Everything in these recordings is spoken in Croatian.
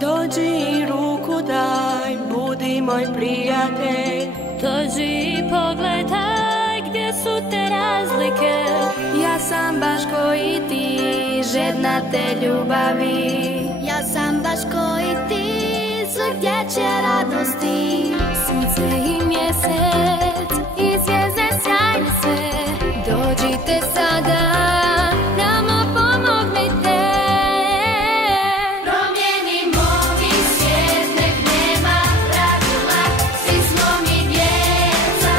Dođi i ruku daj, budi moj prijatelj. Dođi i pogledaj gdje su te razlike. Ja sam baš koji ti, žedna te ljubavi. Ja sam baš koji ti, svugdje će radosti. Sunce i mjesec i zvijezde sjajne sve. Dođite sada, nama pomognite. Promijenimo mi svijet, nek nema pravila. Svi smo mi djeca,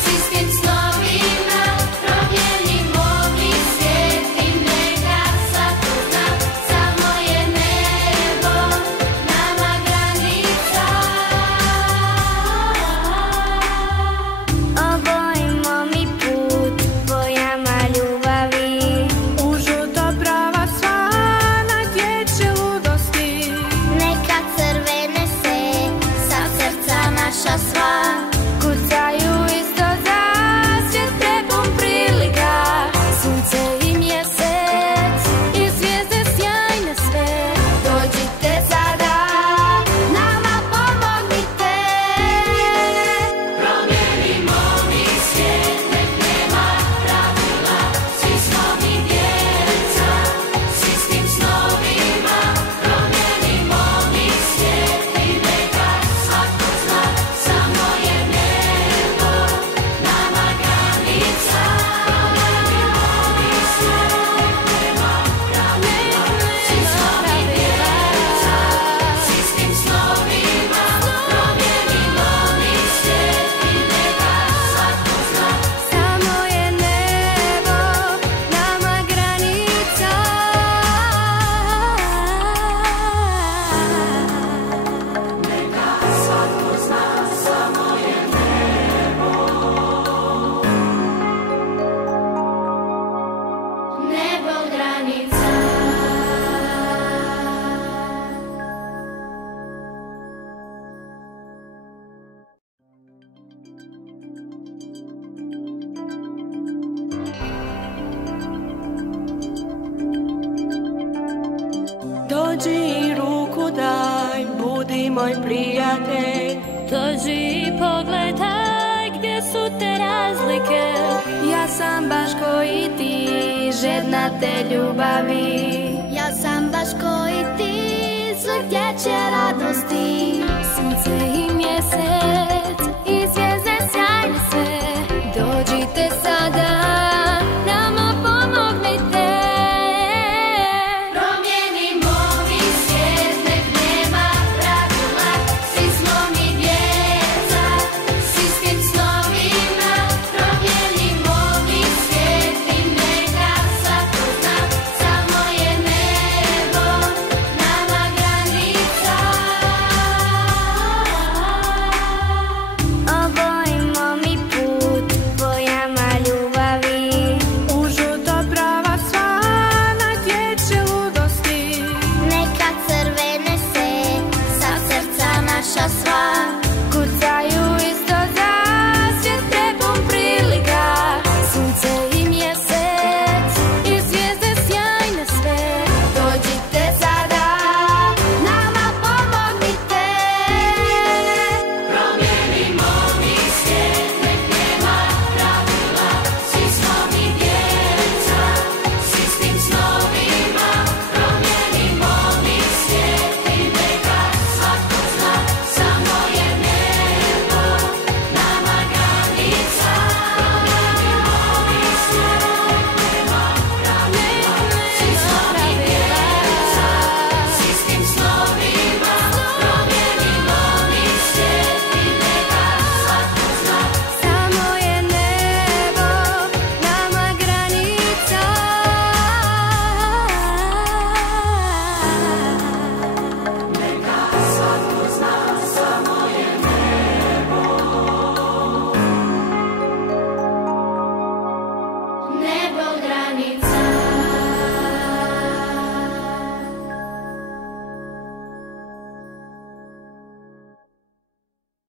s istim snovima. Promijenimo mi svijet i neka svako zna. Samo je nebo nama granica. Obojimo mi put bojama ljubavi. U žuto prava sva nadječe ludosti. Neka crvene se sa srca naša sva. Kucaju isto za svijet prepun prilika. Sunce i mjesec i zvijezde sjajne sve. Dođite sada, nama pomognite. Promijenimo mi svijet, nek nema pravila. Svi smo mi djeca, s istim snovima. Promijenimo mi svijet i neka svako zna. Samo je nebo nama granica. Promijenimo mi svijet, nek nema pravila. Svi smo mi djeca, s istim snovima. Promijenimo mi svijet i neka svako zna. Samo je nebo nama granica. Nebo granica. Dođi i ruku daj, budi moj prijatelj. Dođi i pogledaj gdje su te razlike. Ja sam baš koji ti, žedna te ljubavi. Ja sam baš koji ti, svugdje će radosti. Sunce i mjesec i zvijezde sjajne sve. Dođite sada, nama pomognite. Promijenimo mi svijet, nek nema pravila. Svi smo mi djeca, s istim snovima. Promijenimo mi svijet i neka svako zna. Samo je nebo nama granica. Obojimo mi put bojama ljubavi. U žuto prava sva nadječe ludosti. Neka crvene se sa srca naša sva.